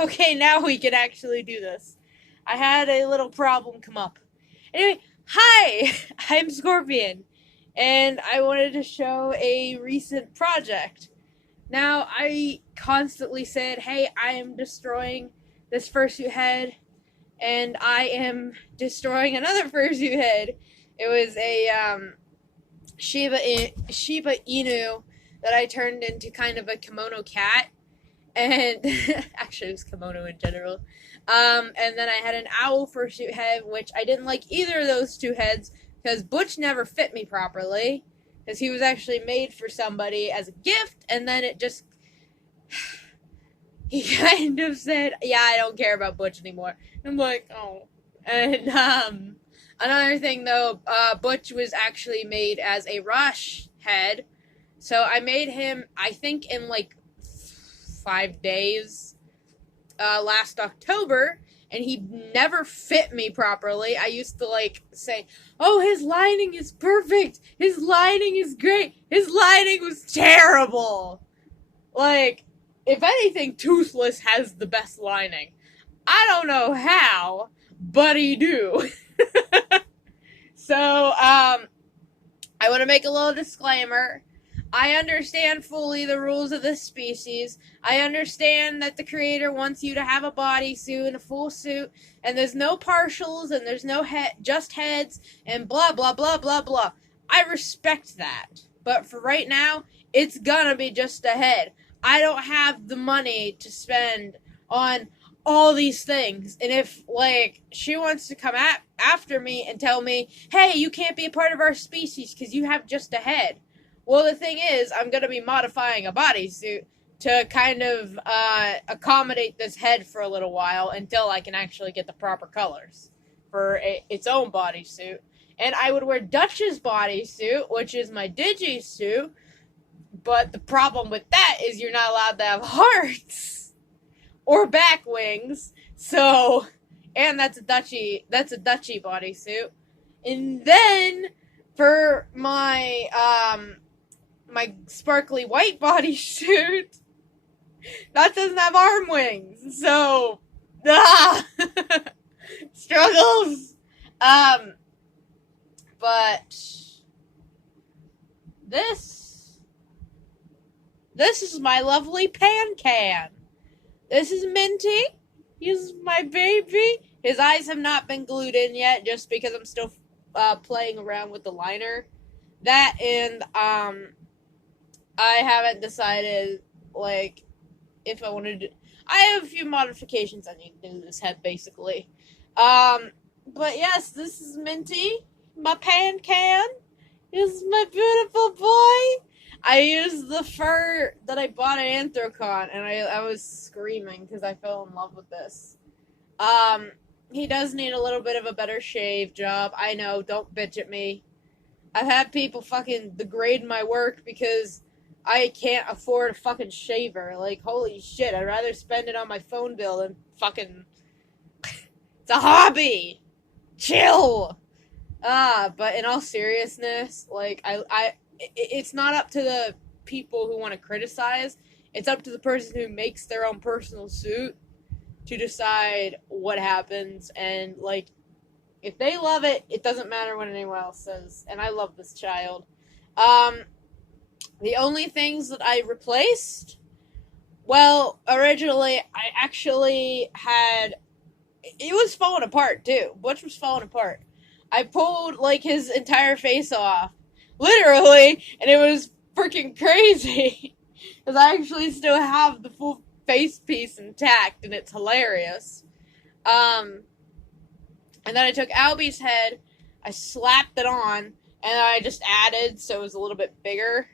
Okay, now we can actually do this. I had a little problem come up. Anyway, hi! I'm Scorpion, and I wanted to show a recent project. Now, I constantly said, hey, I am destroying this fursuit head, and I am destroying another fursuit head. It was a Shiba Inu that I turned into kind of a kimono cat, and actually it was kimono in general. And then I had an owl fursuit head, which I didn't like either of those two heads because Butch never fit me properly because he was actually made for somebody as a gift, and then it just he kind of said, "Yeah, I don't care about Butch anymore." I'm like, oh. And another thing though, Butch was actually made as a Rush head, so I made him, I think, in like 5 days last October, and he never fit me properly. I used to like say, oh, his lining is perfect, his lining is great, his lining was terrible. Like, if anything, Toothless has the best lining. I don't know how, but he do. So, I want to make a little disclaimer. I understand fully the rules of this species. I understand that the creator wants you to have a bodysuit and a full suit, and there's no partials, and there's no just heads, and blah, blah, blah, blah, blah. I respect that. But for right now, it's gonna be just a head. I don't have the money to spend on all these things. And if, like, she wants to come after me and tell me, hey, you can't be a part of our species because you have just a head. Well, the thing is, I'm going to be modifying a bodysuit to kind of accommodate this head for a little while until I can actually get the proper colors for its own bodysuit. And I would wear Dutch's bodysuit, which is my digi suit, but the problem with that is you're not allowed to have hearts or back wings. So, and that's a Dutchy bodysuit. And then for my my sparkly white bodysuit, that doesn't have arm wings. So, struggles. But this is my lovely Pancan. This is Minty. He's my baby. His eyes have not been glued in yet, just because I'm still playing around with the liner. That and I haven't decided, like, if I wanted to. I have a few modifications I need to do to this head, basically. But yes, this is Minty, my Pancan. This is my beautiful boy. I used the fur that I bought at Anthrocon, and I was screaming because I fell in love with this. He does need a little bit of a better shave job. I know, don't bitch at me. I've had people fucking degrade my work because I can't afford a fucking shaver. Like, holy shit, I'd rather spend it on my phone bill than fucking... It's a hobby! Chill! But in all seriousness, like, it's not up to the people who want to criticize. It's up to the person who makes their own personal suit to decide what happens. And, like, if they love it, it doesn't matter what anyone else says. And I love this child. The only things that I replaced, well, originally, I actually had... It was falling apart, too. Butch was falling apart. I pulled, like, his entire face off. Literally, and it was freaking crazy. Because I actually still have the full face piece intact, and it's hilarious. And then I took Albie's head, I slapped it on, and I just added so it was a little bit bigger.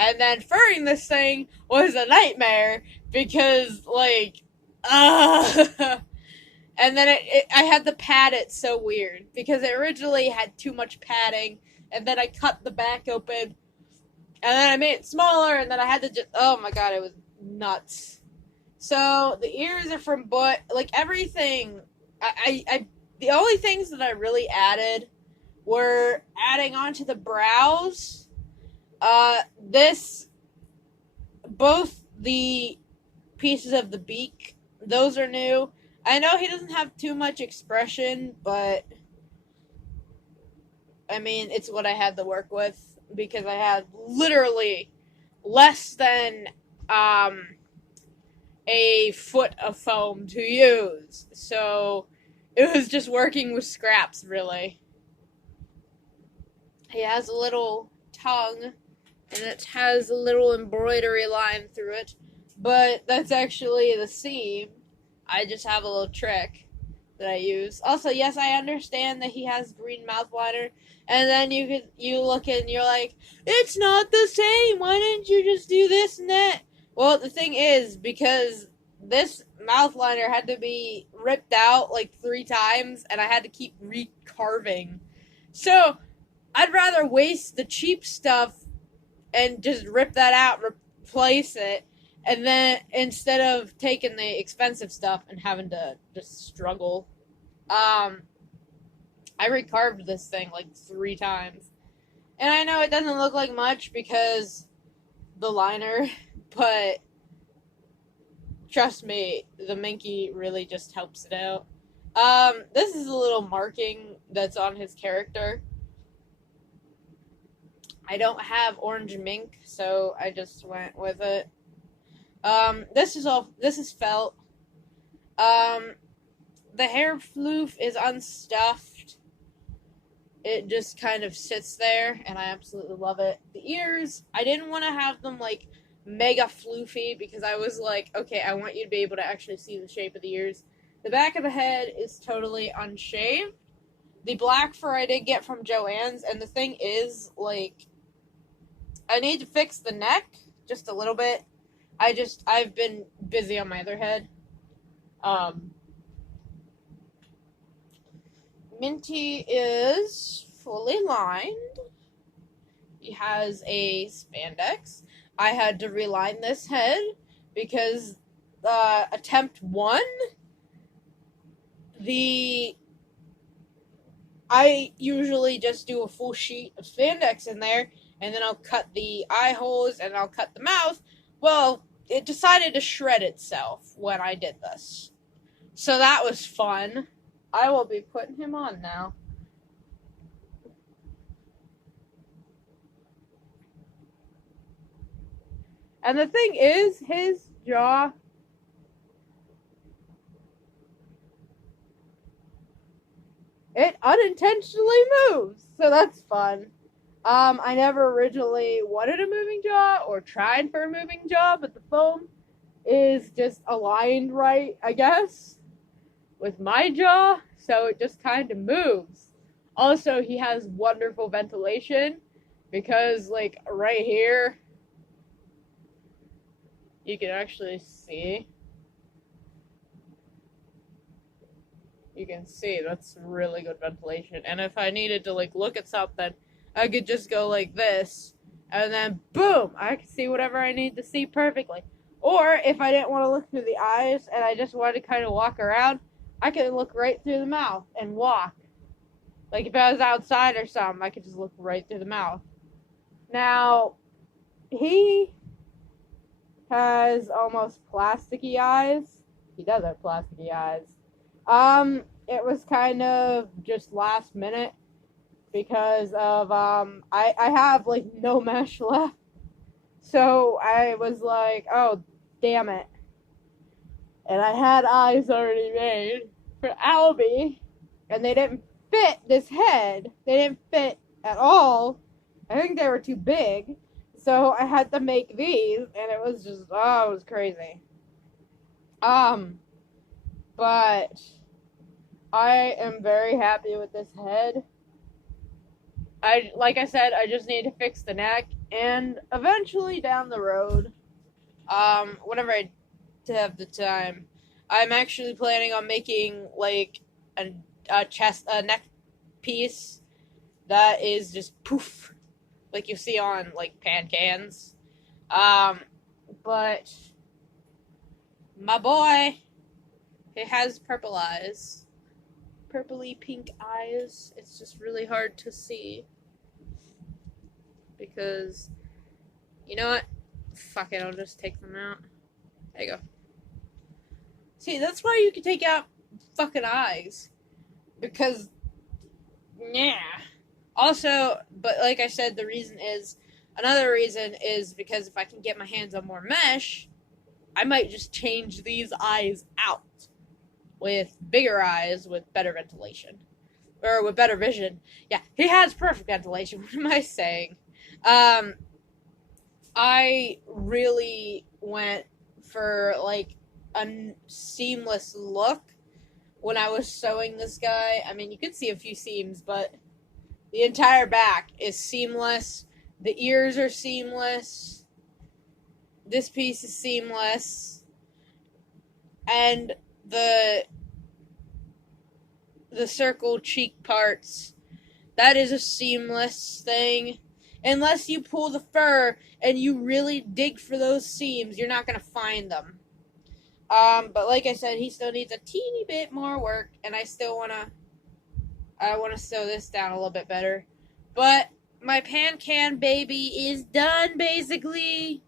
And then furring this thing was a nightmare, because, like, and then I had to pad it so weird, because it originally had too much padding, and then I cut the back open, and then I made it smaller, and then I had to just, oh my god, it was nuts. So, the ears are from Butch, like, everything, the only things that I really added were adding onto the brows, both the pieces of the beak those are new. I know he doesn't have too much expression, but I mean, it's what I had to work with because I had literally less than a foot of foam to use. So it was just working with scraps, really. He has a little tongue, and it has a little embroidery line through it, but that's actually the seam. I just have a little trick that I use. Also, yes, I understand that he has green mouth liner, and then you look and you're like, it's not the same. Why didn't you just do this and that? Well, the thing is, because this mouth liner had to be ripped out like 3 times, and I had to keep recarving. So I'd rather waste the cheap stuff and just rip that out, replace it, and then instead of taking the expensive stuff and having to just struggle. I recarved this thing like 3 times. And I know it doesn't look like much because the liner, but trust me, the Minky really just helps it out. This is a little marking that's on his character. I don't have orange mink, so I just went with it. This is felt. The hair floof is unstuffed. It just kind of sits there, and I absolutely love it. The ears, I didn't want to have them, like, mega floofy, because I was like, okay, I want you to be able to actually see the shape of the ears. The back of the head is totally unshaved. The black fur I did get from Joann's, and the thing is, like, I need to fix the neck just a little bit. I've been busy on my other head. Minty is fully lined. He has a spandex. I had to reline this head because attempt 1, I usually just do a full sheet of spandex in there, and then I'll cut the eye holes and I'll cut the mouth. Well, it decided to shred itself when I did this. So that was fun. I will be putting him on now. And the thing is, his jaw, it unintentionally moves. So that's fun. I never originally wanted a moving jaw or tried for a moving jaw, but the foam is just aligned right, I guess, with my jaw, so it just kind of moves. Also, he has wonderful ventilation because, like, right here, you can actually see. You can see that's really good ventilation. And if I needed to, like, look at something, I could just go like this, and then boom, I could see whatever I need to see perfectly. Or if I didn't want to look through the eyes and I just wanted to kind of walk around, I could look right through the mouth and walk. Like if I was outside or something, I could just look right through the mouth. Now, he has almost plasticky eyes. He does have plasticky eyes. It was kind of just last minute because of, I have, like, no mesh left. So I was like, oh, damn it. And I had eyes already made for Albie, and they didn't fit this head. They didn't fit at all. I think they were too big. So I had to make these, and it was just, oh, it was crazy. But I am very happy with this head. Like I said, I just need to fix the neck, and eventually down the road, whenever I have the time, I'm actually planning on making, like, a neck piece that is just poof, like you see on, like, Pancans. But my boy, he has purple eyes. Purpley pink eyes. It's just really hard to see. Because, you know what? Fuck it, I'll just take them out. There you go. See, that's why you can take out fucking eyes. Because, yeah. Also, but like I said, another reason is because if I can get my hands on more mesh, I might just change these eyes out with bigger eyes with better ventilation. Or with better vision. Yeah, he has perfect ventilation. What am I saying? I really went for, like, a seamless look when I was sewing this guy. I mean, you could see a few seams, but the entire back is seamless. The ears are seamless. This piece is seamless. And the circle cheek parts, that is a seamless thing. Unless you pull the fur and you really dig for those seams, you're not going to find them. But like I said, he still needs a teeny bit more work, and I want to sew this down a little bit better. But my Pancan baby is done, basically.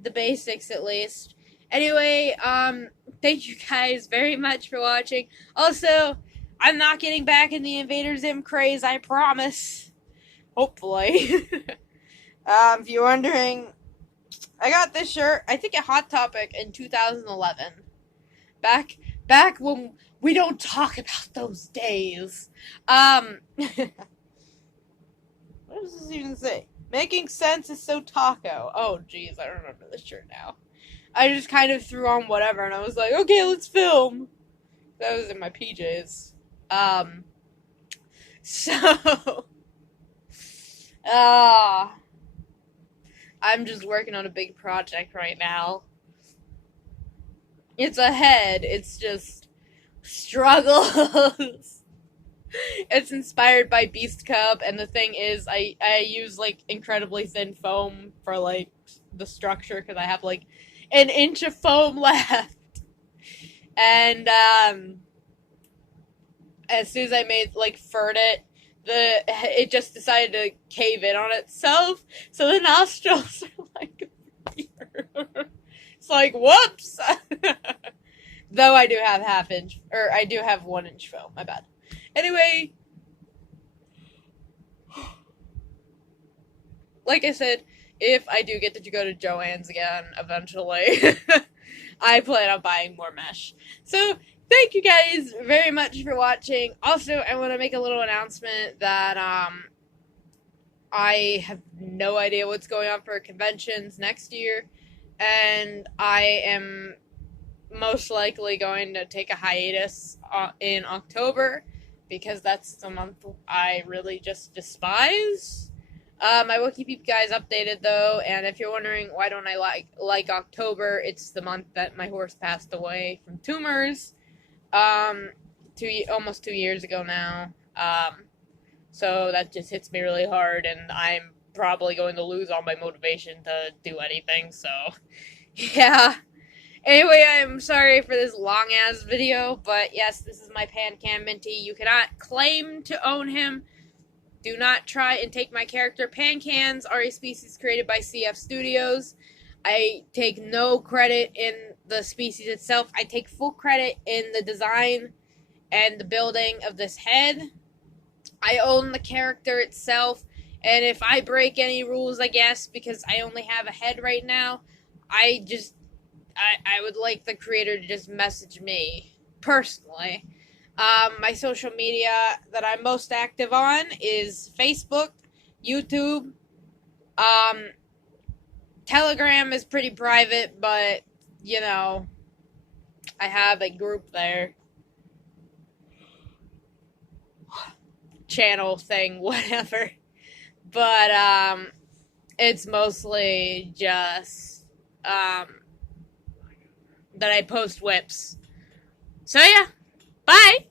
The basics, at least. Anyway, thank you guys very much for watching. Also, I'm not getting back in the Invader Zim craze, I promise. Hopefully. If you're wondering, I got this shirt, I think at Hot Topic in 2011. Back when we don't talk about those days. What does this even say? Making sense is so taco. Oh, jeez, I remember this shirt now. I just kind of threw on whatever, and I was like, okay, let's film. That was in my PJs. So... I'm just working on a big project right now. It's ahead. It's just struggles. It's inspired by Beast Cub, and the thing is, I use, like, incredibly thin foam for, like, the structure, because I have, like, an inch of foam left. And, as soon as I furred it, it just decided to cave in on itself, so the nostrils are like here. It's like, whoops. Though I do have I do have 1 inch foam, my bad. Anyway, like I said, if I do get to go to Joann's again eventually, I plan on buying more mesh. So, thank you guys very much for watching. Also, I want to make a little announcement that I have no idea what's going on for conventions next year, and I am most likely going to take a hiatus in October, because that's the month I really just despise. I will keep you guys updated, though, and if you're wondering why don't I like October, it's the month that my horse passed away from tumors. Almost 2 years ago now. So that just hits me really hard, and I'm probably going to lose all my motivation to do anything, so, yeah. Anyway, I'm sorry for this long-ass video, but yes, this is my Pancan Minty. You cannot claim to own him. Do not try and take my character. Pancans are a species created by CFstudios. I take no credit in the species itself. I take full credit in the design and the building of this head. I own the character itself, and if I break any rules, I guess, because I only have a head right now, I would like the creator to just message me, personally. My social media that I'm most active on is Facebook, YouTube, Telegram is pretty private, but, you know, I have a group there. Channel thing, whatever. But, it's mostly just, that I post whips. So, yeah. Bye!